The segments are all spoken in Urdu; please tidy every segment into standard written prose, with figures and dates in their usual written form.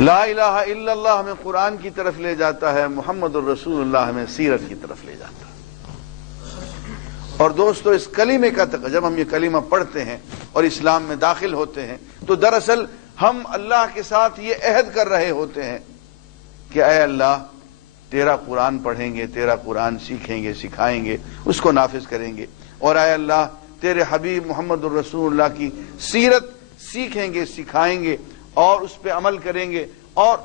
لا الہ الا اللہ ہمیں قرآن کی طرف لے جاتا ہے، محمد الرسول اللہ ہمیں سیرت کی طرف لے جاتا ہے۔ اور دوستو، اس کلمے کا جب ہم یہ کلمہ پڑھتے ہیں اور اسلام میں داخل ہوتے ہیں تو دراصل ہم اللہ کے ساتھ یہ عہد کر رہے ہوتے ہیں کہ اے اللہ، تیرا قرآن پڑھیں گے، تیرا قرآن سیکھیں گے، سکھائیں گے، اس کو نافذ کریں گے، اور اے اللہ تیرے حبیب محمد الرسول اللہ کی سیرت سیکھیں گے، سکھائیں گے اور اس پہ عمل کریں گے اور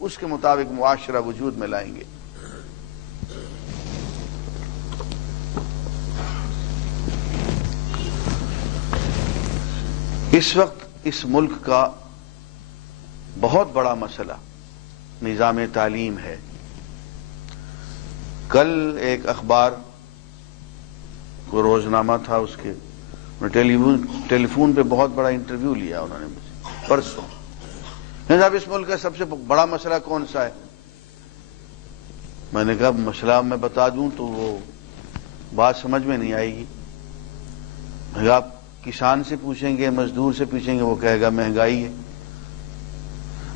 اس کے مطابق معاشرہ وجود میں لائیں گے۔ اس وقت اس ملک کا بہت بڑا مسئلہ نظام تعلیم ہے۔ کل ایک اخبار کو روزنامہ تھا، اس کے ٹیلی فون پہ بہت بڑا انٹرویو لیا انہوں نے مجھے پرسوں۔ جناب، اس ملک کا سب سے بڑا مسئلہ کون سا ہے؟ میں نے کہا مسئلہ میں بتا دوں تو وہ بات سمجھ میں نہیں آئے گی۔ میں کہا آپ کسان سے پوچھیں گے، مزدور سے پوچھیں گے، وہ کہے گا مہنگائی ہے۔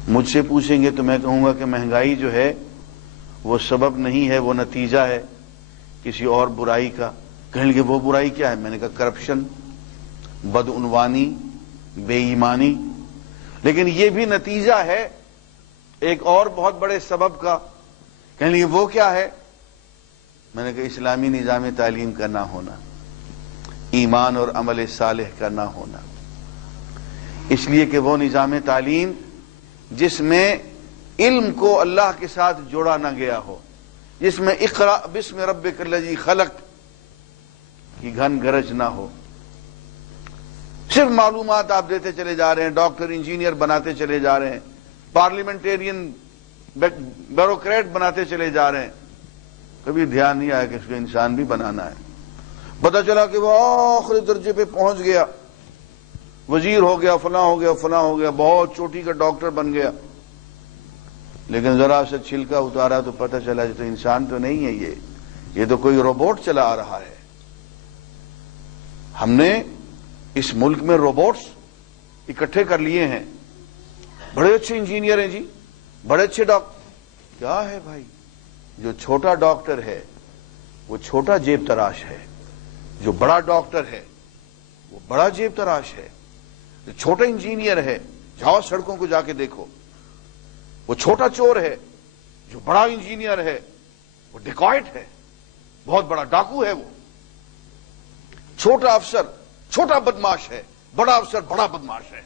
مجھ سے پوچھیں گے تو میں کہوں گا کہ مہنگائی جو ہے وہ سبب نہیں ہے، وہ نتیجہ ہے کسی اور برائی کا۔ کہیں گے وہ برائی کیا ہے؟ میں نے کہا کرپشن، بدعنوانی، بے ایمانی۔ لیکن یہ بھی نتیجہ ہے ایک اور بہت بڑے سبب کا۔ کہیں گے وہ کیا ہے؟ میں نے کہا اسلامی نظام تعلیم کا نہ ہونا، ایمان اور عمل صالح کا نہ ہونا۔ اس لیے کہ وہ نظام تعلیم جس میں علم کو اللہ کے ساتھ جوڑا نہ گیا ہو، جس میں اقرأ بسم ربک الذی خلق کی گھن گرج نہ ہو، صرف معلومات آپ دیتے چلے جا رہے ہیں، ڈاکٹر انجینئر بناتے چلے جا رہے ہیں، پارلیمنٹیرین بیوروکریٹ بناتے چلے جا رہے ہیں، کبھی دھیان نہیں آیا کہ اس کو انسان بھی بنانا ہے۔ پتہ چلا کہ وہ آخری درجے پہ پہنچ گیا، وزیر ہو گیا، فلاں ہو گیا، فلاں ہو گیا، بہت چوٹی کا ڈاکٹر بن گیا، لیکن ذرا سے چھلکا اتارا تو پتہ چلا یہ تو انسان تو نہیں ہے، یہ تو کوئی روبوٹ چلا آ رہا ہے۔ ہم نے اس ملک میں روبوٹس اکٹھے کر لیے ہیں، بڑے اچھے انجینئر ہیں جی، بڑے اچھے ڈاکٹر۔ کیا ہے بھائی؟ جو چھوٹا ڈاکٹر ہے وہ چھوٹا جیب تراش ہے، جو بڑا ڈاکٹر ہے وہ بڑا جیب تراش ہے۔ جو چھوٹا انجینئر ہے، جاؤ سڑکوں کو جا کے دیکھو، وہ چھوٹا چور ہے، جو بڑا انجینئر ہے وہ ڈیکوائٹ ہے، بہت بڑا ڈاکو ہے۔ وہ چھوٹا افسر چھوٹا بدماش ہے، بڑا افسر بڑا بدماش ہے۔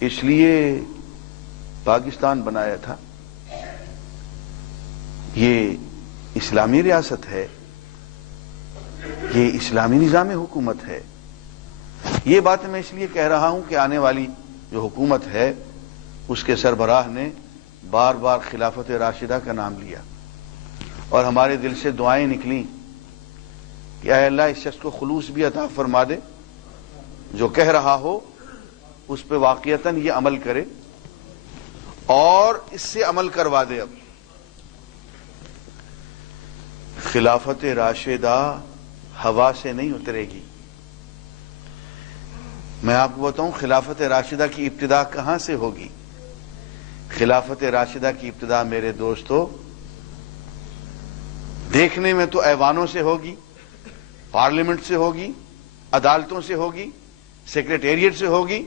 اس لیے پاکستان بنایا تھا، یہ اسلامی ریاست ہے، یہ اسلامی نظام حکومت ہے۔ یہ بات میں اس لیے کہہ رہا ہوں کہ آنے والی جو حکومت ہے اس کے سربراہ نے بار بار خلافت راشدہ کا نام لیا، اور ہمارے دل سے دعائیں نکلیں کہ اے اللہ اس شخص کو خلوص بھی عطا فرما دے، جو کہہ رہا ہو اس پہ واقعتاً یہ عمل کرے اور اس سے عمل کروا دے۔ اب خلافت راشدہ ہوا سے نہیں اترے گی۔ میں آپ کو بتاؤں خلافت راشدہ کی ابتدا کہاں سے ہوگی؟ خلافت راشدہ کی ابتدا میرے دوستو دیکھنے میں تو ایوانوں سے ہوگی، پارلیمنٹ سے ہوگی، عدالتوں سے ہوگی، سیکریٹریٹ سے ہوگی،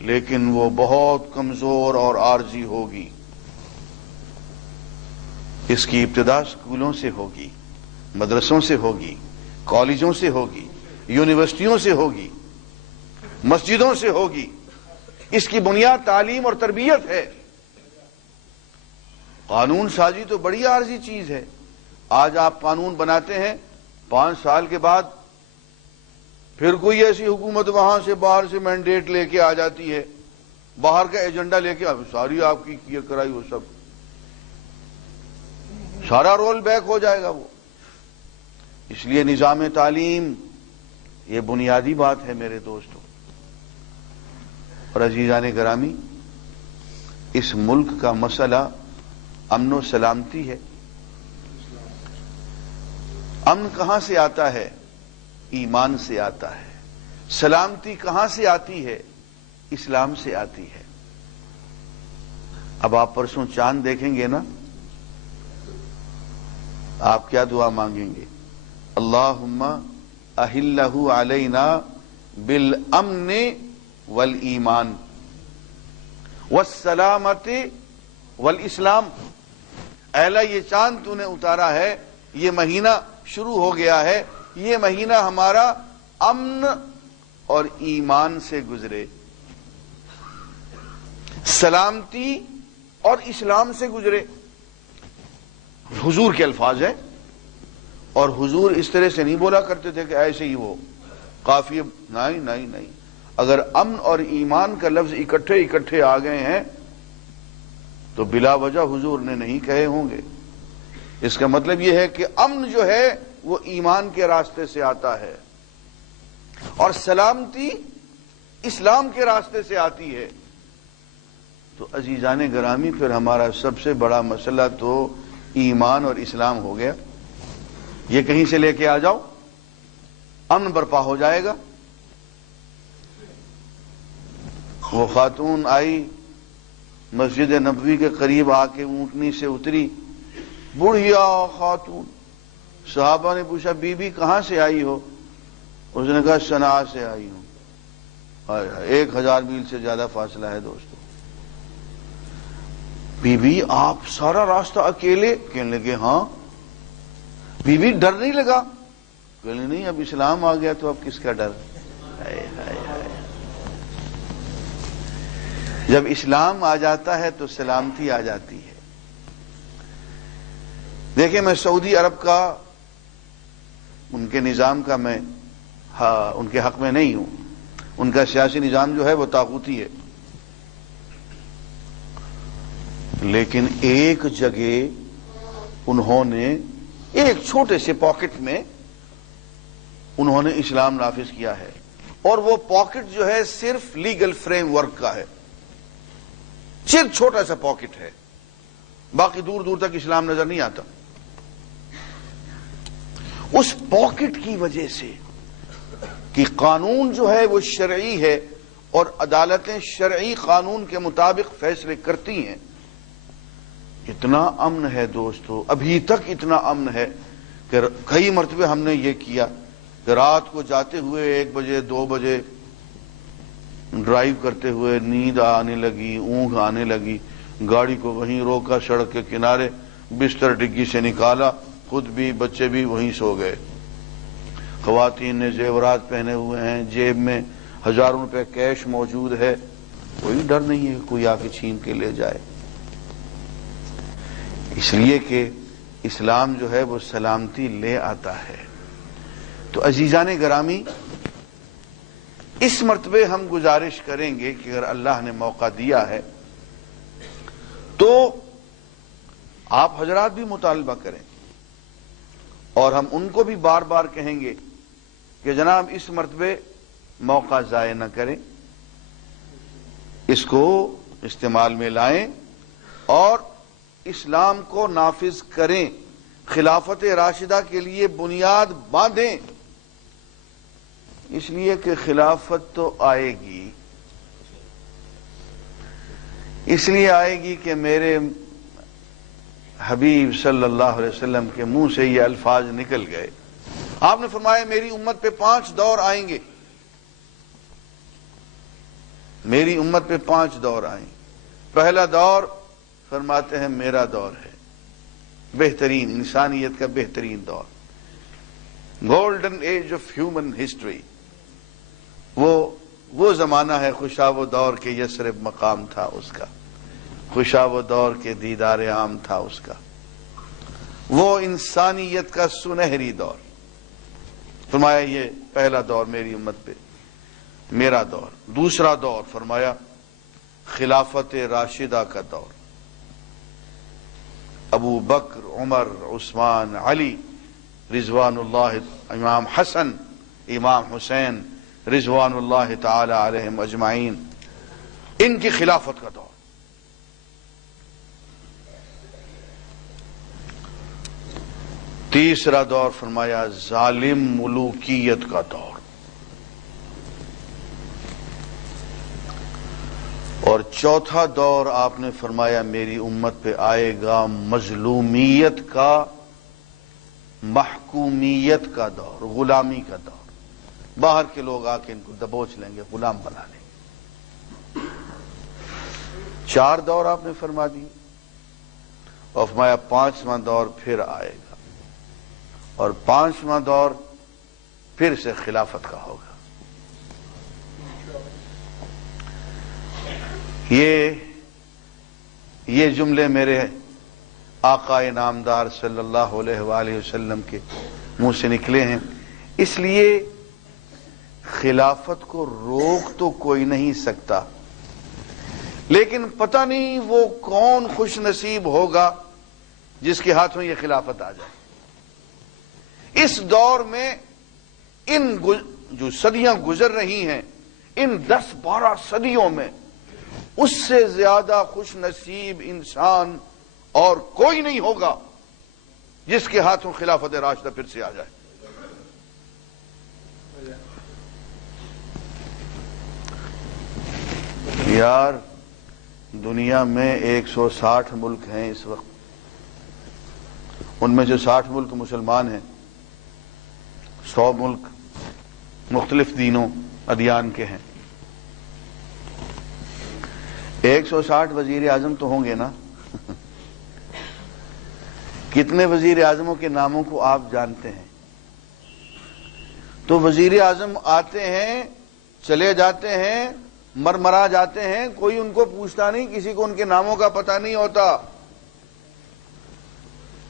لیکن وہ بہت کمزور اور عارضی ہوگی۔ اس کی ابتدا اسکولوں سے ہوگی، مدرسوں سے ہوگی، کالجوں سے ہوگی، یونیورسٹیوں سے ہوگی، مسجدوں سے ہوگی۔ اس کی بنیاد تعلیم اور تربیت ہے۔ قانون سازی تو بڑی عارضی چیز ہے۔ آج آپ قانون بناتے ہیں، 5 سال کے بعد پھر کوئی ایسی حکومت وہاں سے باہر سے مینڈیٹ لے کے آ جاتی ہے، باہر کا ایجنڈا لے کے، ساری آپ کی کلیئر کرائی وہ سب سارا رول بیک ہو جائے گا وہ۔ اس لیے نظام تعلیم یہ بنیادی بات ہے میرے دوستوں اور عزیزان گرامی۔ اس ملک کا مسئلہ امن و سلامتی ہے۔ امن کہاں سے آتا ہے؟ ایمان سے آتا ہے، سلامتی کہاں سے آتی ہے؟ اسلام سے آتی ہے۔ اب آپ پرسوں چاند دیکھیں گے نا، آپ کیا دعا مانگیں گے؟ اللہم احلہ علینا بالامن والایمان والسلامت والاسلام۔ اے اللہ، یہ چاند تو نے اتارا ہے، یہ مہینہ شروع ہو گیا ہے، یہ مہینہ ہمارا امن اور ایمان سے گزرے، سلامتی اور اسلام سے گزرے۔ حضور کے الفاظ ہیں، اور حضور اس طرح سے نہیں بولا کرتے تھے کہ ایسے ہی وہ قافیہ، نہیں نہیں نہیں، اگر امن اور ایمان کا لفظ اکٹھے آ گئے ہیں تو بلا وجہ حضور نے نہیں کہے ہوں گے۔ اس کا مطلب یہ ہے کہ امن جو ہے وہ ایمان کے راستے سے آتا ہے، اور سلامتی اسلام کے راستے سے آتی ہے۔ تو عزیزان گرامی، پھر ہمارا سب سے بڑا مسئلہ تو ایمان اور اسلام ہو گیا۔ یہ کہیں سے لے کے آ جاؤ، امن برپا ہو جائے گا۔ وہ خاتون آئی مسجد نبوی کے قریب آ کے اونٹنی سے اتری، بڑھیا خاتون۔ صحابہ نے پوچھا بی بی کہاں سے آئی ہو؟ اس نے کہا صنعاء سے آئی ہوں۔ 1000 میل سے زیادہ فاصلہ ہے دوستو۔ بی بی آپ سارا راستہ اکیلے؟ کہنے لگے ہاں۔ بی بی ڈر نہیں لگا؟ کہنے نہیں، اب اسلام آ گیا تو اب کس کا ڈر؟ جب اسلام آ جاتا ہے تو سلامتی آ جاتی ہے۔ دیکھیں، میں سعودی عرب کا، ان کے نظام کا میں ان کے حق میں نہیں ہوں۔ ان کا سیاسی نظام جو ہے وہ طاغوتی ہے، لیکن ایک جگہ انہوں نے ایک چھوٹے سے پاکٹ میں انہوں نے اسلام نافذ کیا ہے، اور وہ پاکٹ جو ہے صرف لیگل فریم ورک کا ہے، صرف چھوٹا سا پاکٹ ہے، باقی دور دور تک اسلام نظر نہیں آتا۔ اس پاکٹ کی وجہ سے کہ قانون جو ہے وہ شرعی ہے، اور عدالتیں شرعی قانون کے مطابق فیصلے کرتی ہیں، اتنا امن ہے دوستو، ابھی تک اتنا امن ہے کہ کئی مرتبہ ہم نے یہ کیا کہ رات کو جاتے ہوئے 1 بجے 2 بجے ڈرائیو کرتے ہوئے نیند آنے لگی، اونگ آنے لگی، گاڑی کو وہیں روکا، سڑک کے کنارے بستر ڈگی سے نکالا، خود بھی بچے بھی وہیں سو گئے۔ خواتین نے زیورات پہنے ہوئے ہیں، جیب میں ہزاروں روپے کیش موجود ہے، کوئی ڈر نہیں ہے کہ کوئی آ کے چھین کے لے جائے۔ اس لیے کہ اسلام جو ہے وہ سلامتی لے آتا ہے۔ تو عزیزان گرامی، اس مرتبہ ہم گزارش کریں گے کہ اگر اللہ نے موقع دیا ہے تو آپ حضرات بھی مطالبہ کریں، اور ہم ان کو بھی بار بار کہیں گے کہ جناب اس مرتبہ موقع ضائع نہ کریں، اس کو استعمال میں لائیں اور اسلام کو نافذ کریں، خلافت راشدہ کے لیے بنیاد باندھیں۔ اس لیے کہ خلافت تو آئے گی، اس لیے آئے گی کہ میرے حبیب صلی اللہ علیہ وسلم کے منہ سے یہ الفاظ نکل گئے۔ آپ نے فرمایا میری امت پہ 5 دور آئیں گے، میری امت پہ 5 دور آئیں۔ پہلا دور فرماتے ہیں میرا دور ہے، بہترین، انسانیت کا بہترین دور، golden age of human history. وہ زمانہ ہے خوشاب دور کے یثرب مقام تھا اس کا، خوشاب دور کے دیدار عام تھا اس کا، وہ انسانیت کا سنہری دور۔ فرمایا یہ پہلا دور میری امت پہ، میرا دور۔ دوسرا دور فرمایا خلافت راشدہ کا دور، ابو بکر، عمر، عثمان، علی رضوان اللہ، امام حسن، امام حسین رضوان اللہ تعالی علیہم اجمعین، ان کی خلافت کا دور۔ تیسرا دور فرمایا ظالم ملوکیت کا دور، اور چوتھا دور آپ نے فرمایا میری امت پہ آئے گا مظلومیت کا، محکومیت کا دور، غلامی کا دور۔ باہر کے لوگ آ کے ان کو دبوچ لیں گے، غلام بنا لیں گے۔ 4 دور آپ نے فرما دی، اور فرمایا 5واں دور پھر آئے گا، اور 5واں دور پھر سے خلافت کا ہوگا۔ یہ جملے میرے آقا نامدار صلی اللہ علیہ وآلہ وسلم کے منہ سے نکلے ہیں، اس لیے خلافت کو روک تو کوئی نہیں سکتا، لیکن پتہ نہیں وہ کون خوش نصیب ہوگا جس کے ہاتھوں یہ خلافت آ جائے۔ اس دور میں ان جو صدیاں گزر رہی ہیں، ان 10-12 صدیوں میں اس سے زیادہ خوش نصیب انسان اور کوئی نہیں ہوگا جس کے ہاتھوں خلافت راشدہ پھر سے آ جائے۔ یار دنیا میں 160 ملک ہیں اس وقت، ان میں جو 60 ملک مسلمان ہیں، 100 ملک مختلف دینوں ادیان کے ہیں۔ 160 وزیر اعظم تو ہوں گے نا؟ کتنے وزیر اعظموں کے ناموں کو آپ جانتے ہیں؟ تو وزیر اعظم آتے ہیں، چلے جاتے ہیں، مرمرا جاتے ہیں، کوئی ان کو پوچھتا نہیں، کسی کو ان کے ناموں کا پتہ نہیں ہوتا۔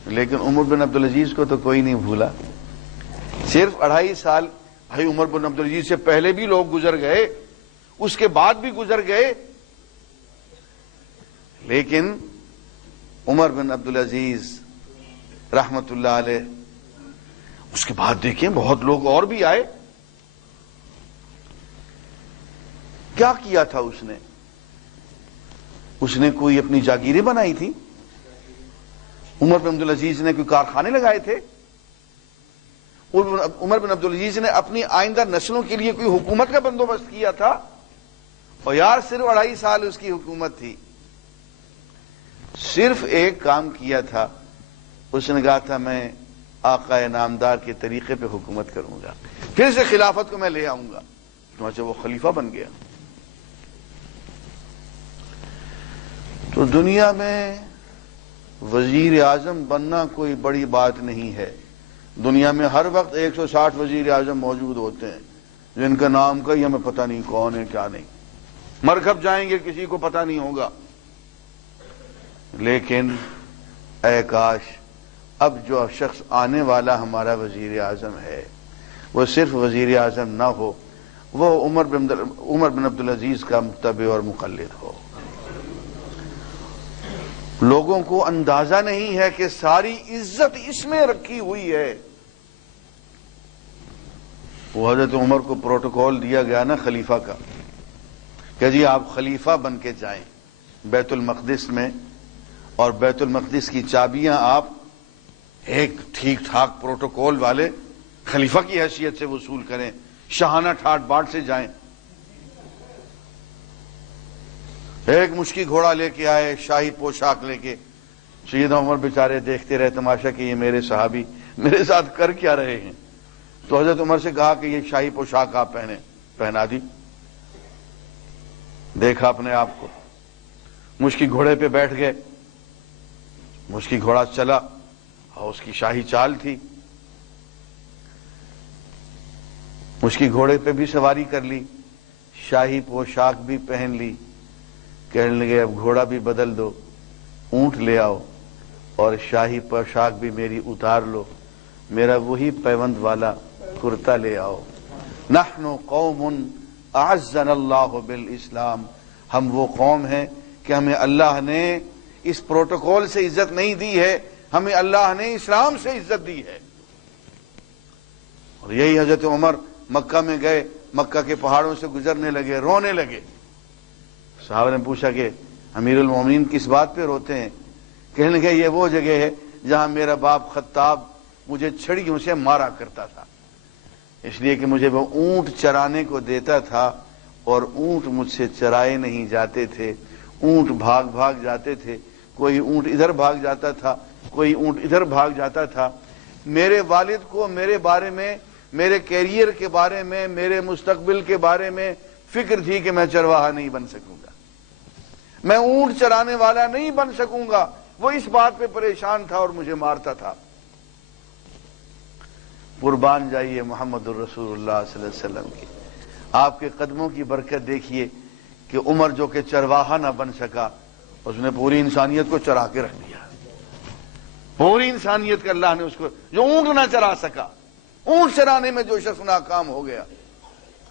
لیکن عمر بن عبدالعزیز کو تو کوئی نہیں بھولا۔ صرف 2.5 سال، بھائی عمر بن عبدالعزیز سے پہلے بھی لوگ گزر گئے، اس کے بعد بھی گزر گئے، لیکن عمر بن عبدالعزیز رحمت اللہ علیہ، اس کے بعد دیکھیں بہت لوگ اور بھی آئے۔ کیا کیا تھا اس نے کوئی اپنی جاگیریں بنائی تھی؟ عمر بن عبدالعزیز نے کوئی کارخانے لگائے تھے؟ عمر بن عبدالعزیز نے اپنی آئندہ نسلوں کے لیے کوئی حکومت کا بندوبست کیا تھا؟ اور یار صرف 2.5 سال اس کی حکومت تھی، صرف ایک کام کیا تھا، اس نے کہا تھا میں آقا نامدار کے طریقے پہ حکومت کروں گا، پھر سے خلافت کو میں لے آؤں گا، چنانچہ وہ خلیفہ بن گیا۔ تو دنیا میں وزیر اعظم بننا کوئی بڑی بات نہیں ہے۔ دنیا میں ہر وقت 160 وزیر اعظم موجود ہوتے ہیں جن کا نام کا ہی ہمیں پتہ نہیں کون ہے کیا نہیں، مرکب جائیں گے کسی کو پتہ نہیں ہوگا۔ لیکن اے کاش اب جو شخص آنے والا ہمارا وزیر اعظم ہے وہ صرف وزیر اعظم نہ ہو، وہ عمر بن عبدالعزیز کا متبع اور مقلد ہو۔ لوگوں کو اندازہ نہیں ہے کہ ساری عزت اس میں رکھی ہوئی ہے۔ وہ حضرت عمر کو پروٹوکول دیا گیا نا خلیفہ کا کہ جی آپ خلیفہ بن کے جائیں بیت المقدس میں، اور بیت المقدس کی چابیاں آپ ایک ٹھیک ٹھاک پروٹوکول والے خلیفہ کی حیثیت سے وصول کریں، شاہانہ ٹھاٹ باٹ سے جائیں۔ ایک مشکی گھوڑا لے کے آئے، شاہی پوشاک لے کے، سیدنا عمر بیچارے دیکھتے رہے تماشا کہ یہ میرے صحابی میرے ساتھ کر کیا رہے ہیں۔ تو حضرت عمر سے کہا کہ یہ شاہی پوشاک آپ پہنا دی، دیکھا اپنے آپ کو، مشکی گھوڑے پہ بیٹھ گئے، مشکی گھوڑا چلا اور اس کی شاہی چال تھی، مشکی گھوڑے پہ بھی سواری کر لی، شاہی پوشاک بھی پہن لی۔ کہنے لگے اب گھوڑا بھی بدل دو، اونٹ لے آؤ، اور شاہی پوشاک بھی میری اتار لو، میرا وہی پیوند والا کرتا لے آؤ۔ نحن قوم اعزنا اللہ بالاسلام، ہم وہ قوم ہیں کہ ہمیں اللہ نے اس پروٹوکول سے عزت نہیں دی ہے، ہمیں اللہ نے اسلام سے عزت دی ہے۔ اور یہی حضرت عمر مکہ میں گئے، مکہ کے پہاڑوں سے گزرنے لگے، رونے لگے۔ صحابہ نے پوچھا کہ امیر المومنین کس بات پہ روتے ہیں؟ کہنے لگے یہ وہ جگہ ہے جہاں میرا باپ خطاب مجھے چھڑیوں سے مارا کرتا تھا، اس لیے کہ مجھے وہ اونٹ چرانے کو دیتا تھا، اور اونٹ مجھ سے چرائے نہیں جاتے تھے، اونٹ بھاگ بھاگ جاتے تھے، کوئی اونٹ ادھر بھاگ جاتا تھا، کوئی اونٹ ادھر بھاگ جاتا تھا۔ میرے والد کو میرے بارے میں، میرے کیریئر کے بارے میں، میرے مستقبل کے بارے میں فکر تھی کہ میں چرواہا نہیں بن سکوں گا، میں اونٹ چرانے والا نہیں بن سکوں گا۔ وہ اس بات پہ پریشان تھا اور مجھے مارتا تھا۔ قربان جائیے محمد الرسول اللہ صلی اللہ علیہ وسلم کی، آپ کے قدموں کی برکت دیکھیے کہ عمر جو کہ چرواہا نہ بن سکا، اس نے پوری انسانیت کو چرا کے رکھ دیا۔ پوری انسانیت کا اللہ نے اس کو، جو اونٹ نہ چرا سکا، اونٹ چرانے میں جو شخص ناکام ہو گیا،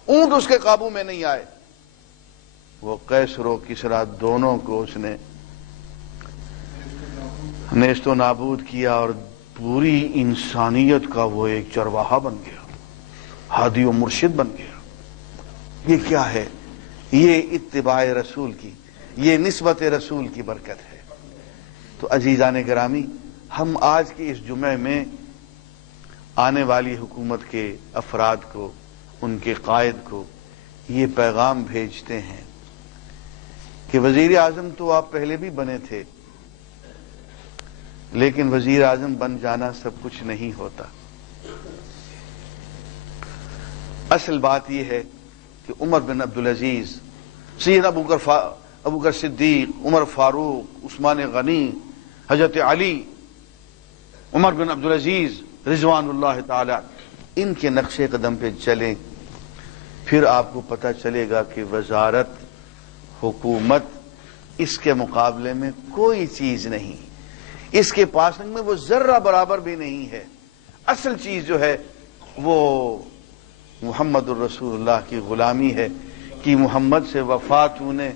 اونٹ اس کے قابو میں نہیں آئے، وہ قیصر و کسریٰ دونوں کو اس نے نیست و نابود کیا، اور پوری انسانیت کا وہ ایک چرواہا بن گیا، ہادی و مرشد بن گیا۔ یہ کیا ہے؟ یہ اتباع رسول کی، یہ نسبت رسول کی برکت ہے۔ تو عزیزان گرامی، ہم آج کے اس جمعے میں آنے والی حکومت کے افراد کو، ان کے قائد کو یہ پیغام بھیجتے ہیں کہ وزیر اعظم تو آپ پہلے بھی بنے تھے، لیکن وزیر اعظم بن جانا سب کچھ نہیں ہوتا۔ اصل بات یہ ہے کہ عمر بن عبدالعزیز، سیدنا ابوبکر صدیق، عمر فاروق، عثمان غنی، حضرت علی، عمر بن عبدالعزیز رضوان اللہ تعالی، ان کے نقش قدم پہ چلیں، پھر آپ کو پتہ چلے گا کہ وزارت، حکومت اس کے مقابلے میں کوئی چیز نہیں، اس کے پاس میں وہ ذرہ برابر بھی نہیں ہے۔ اصل چیز جو ہے وہ محمد الرسول اللہ کی غلامی ہے کہ محمد سے وفا تو نے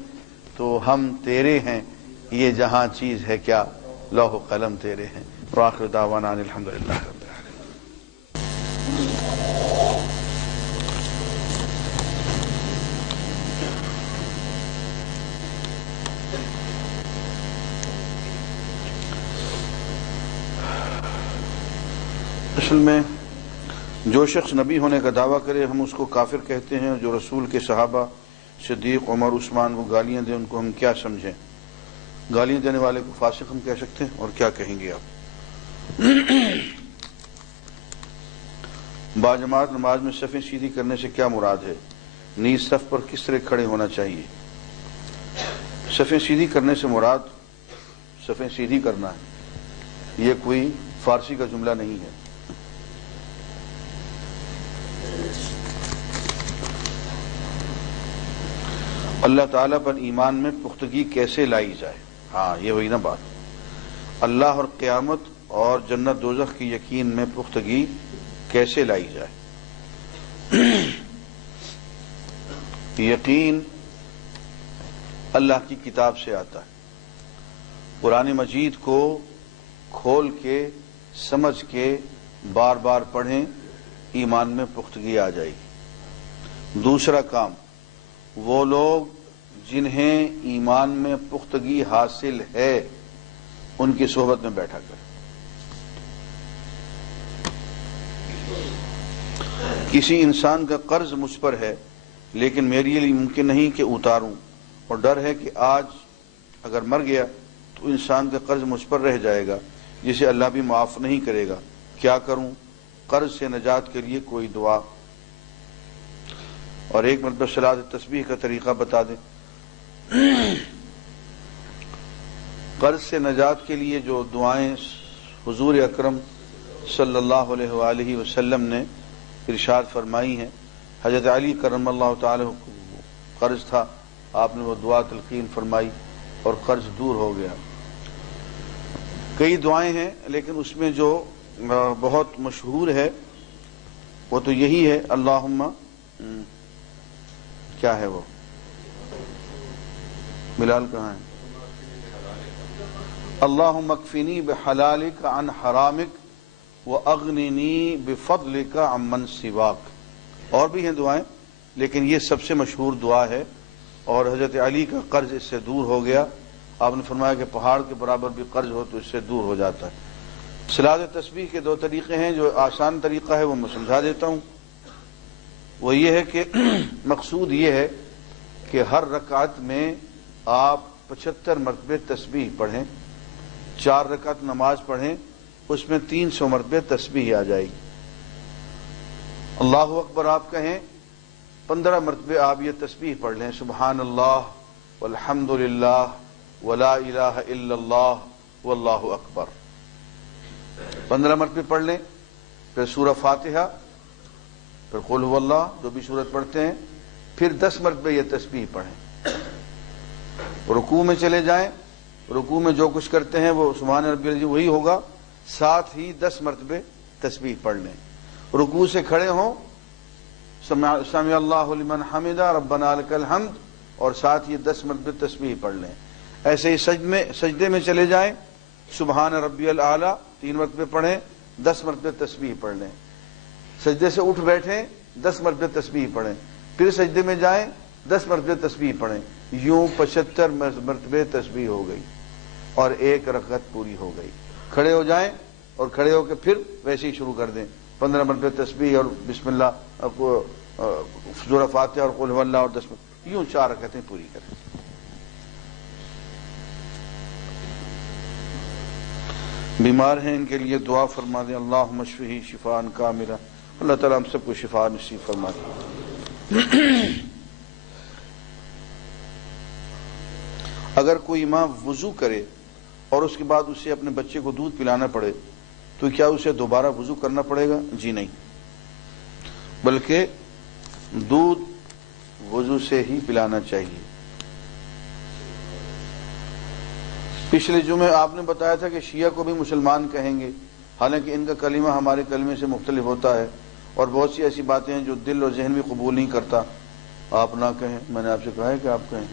تو ہم تیرے ہیں، یہ جہاں چیز ہے کیا، لوح و قلم تیرے ہیں۔ وآخر دعوانا ان الحمدللہ رب العالمین۔ اصل میں جو شخص نبی ہونے کا دعویٰ کرے ہم اس کو کافر کہتے ہیں، جو رسول کے صحابہ صدیق، عمر، عثمان وہ گالیاں دیں ان کو ہم کیا سمجھیں؟ گالیاں دینے والے کو فاسق ہم کہہ سکتے ہیں، اور کیا کہیں گے آپ؟ باجماعت نماز میں صفیں سیدھی کرنے سے کیا مراد ہے؟ نیز صف پر کس طرح کھڑے ہونا چاہیے؟ صفیں سیدھی کرنے سے مراد صفیں سیدھی کرنا ہے، یہ کوئی فارسی کا جملہ نہیں ہے۔ اللہ تعالیٰ پر ایمان میں پختگی کیسے لائی جائے؟ ہاں یہ وہی نا بات، اللہ اور قیامت اور جنت دوزخ کی یقین میں پختگی کیسے لائی جائے؟ یقین اللہ کی کتاب سے آتا ہے۔ قرآن مجید کو کھول کے سمجھ کے بار بار پڑھیں، ایمان میں پختگی آ جائے گی۔ دوسرا کام، وہ لوگ جنہیں ایمان میں پختگی حاصل ہے ان کی صحبت میں بیٹھا کریں۔ کسی انسان کا قرض مجھ پر ہے لیکن میرے لیے ممکن نہیں کہ اتاروں، اور ڈر ہے کہ آج اگر مر گیا تو انسان کا قرض مجھ پر رہ جائے گا جسے اللہ بھی معاف نہیں کرے گا، کیا کروں؟ قرض سے نجات کے لیے کوئی دعا، اور ایک مرتبہ صلاۃ تسبیح کا طریقہ بتا دیں۔ قرض سے نجات کے لیے جو دعائیں حضور اکرم صلی اللہ علیہ وآلہ وسلم نے ارشاد فرمائی ہیں، حضرت علی کرم اللہ تعالی کو قرض تھا، آپ نے وہ دعا تلقین فرمائی اور قرض دور ہو گیا۔ کئی دعائیں ہیں لیکن اس میں جو بہت مشہور ہے وہ تو یہی ہے، اللہم، کیا ہے وہ؟ بلال کہاں ہے؟ اللہم اکفنی بحلالک عن حرامک واغننی بفضلک عمن سواک۔ اور بھی ہیں دعائیں لیکن یہ سب سے مشہور دعا ہے، اور حضرت علی کا قرض اس سے دور ہو گیا۔ آپ نے فرمایا کہ پہاڑ کے برابر بھی قرض ہو تو اس سے دور ہو جاتا ہے۔ صلاۃ تسبیح کے دو طریقے ہیں، جو آسان طریقہ ہے وہ میں سمجھا دیتا ہوں۔ وہ یہ ہے کہ مقصود یہ ہے کہ ہر رکعت میں آپ 75 مرتبے تسبیح پڑھیں، 4 رکعت نماز پڑھیں، اس میں 300 مرتبے تسبیح آ جائے گی۔ اللہ اکبر آپ کہیں، 15 مرتبے آپ یہ تسبیح پڑھ لیں، سبحان اللہ والحمد للہ ولا الہ الا اللہ واللہ اکبر، 15 مرتبے پڑھ لیں۔ پھر سورہ فاتحہ، پھر قل هو اللہ، جو بھی سورت پڑھتے ہیں، پھر 10 مرتبے یہ تسبیح پڑھیں۔ رکوع میں چلے جائیں، رکوع میں جو کچھ کرتے ہیں وہ سبحان ربی العظیم وہی ہوگا، ساتھ ہی 10 مرتبے تسبیح پڑھ لیں۔ رکوع سے کھڑے ہوں، سمع اللہ لمن حمدہ ربنا لک الحمد، اور ساتھ ہی 10 مرتبے تسبیح پڑھ لیں۔ ایسے ہی سجدے میں چلے جائیں، سبحان ربی الاعلیٰ 3 مرتبے پڑھیں، 10 مرتبے تسبیح پڑھ لیں۔ سجدے سے اٹھ بیٹھیں، 10 مرتبے تسبیح پڑھیں، پھر سجدے میں جائیں، 10 مرتبے تسبیح پڑھیں، یوں 75 مرتبے تسبیح ہو گئی اور 1 رکعت پوری ہو گئی۔ کھڑے ہو جائیں اور کھڑے ہو کے پھر ویسے ہی شروع کر دیں، 15 مرتبے تسبیح اور بسم اللہ، سورہ فاتحہ اور قل هو اللہ اور 10 مرتبے، یوں 4 رکعتیں پوری کریں۔ بیمار ہیں ان کے لیے دعا فرما دیں، اللہم اشفہ شفاء کاملہ، اللہ تعالیٰ ہم سب کو شفا نصیب فرما دیں۔ اگر کوئی ماں وضو کرے اور اس کے بعد اسے اپنے بچے کو دودھ پلانا پڑے تو کیا اسے دوبارہ وضو کرنا پڑے گا؟ جی نہیں، بلکہ دودھ وضو سے ہی پلانا چاہیے۔ پچھلے جمعے آپ نے بتایا تھا کہ شیعہ کو بھی مسلمان کہیں گے، حالانکہ ان کا کلمہ ہمارے کلمے سے مختلف ہوتا ہے، اور بہت سی ایسی باتیں ہیں جو دل اور ذہن بھی قبول نہیں کرتا۔ آپ نہ کہیں، میں نے آپ سے کہا ہے کہ آپ کہیں۔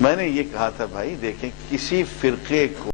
میں نے یہ کہا تھا بھائی دیکھیں، کسی فرقے کو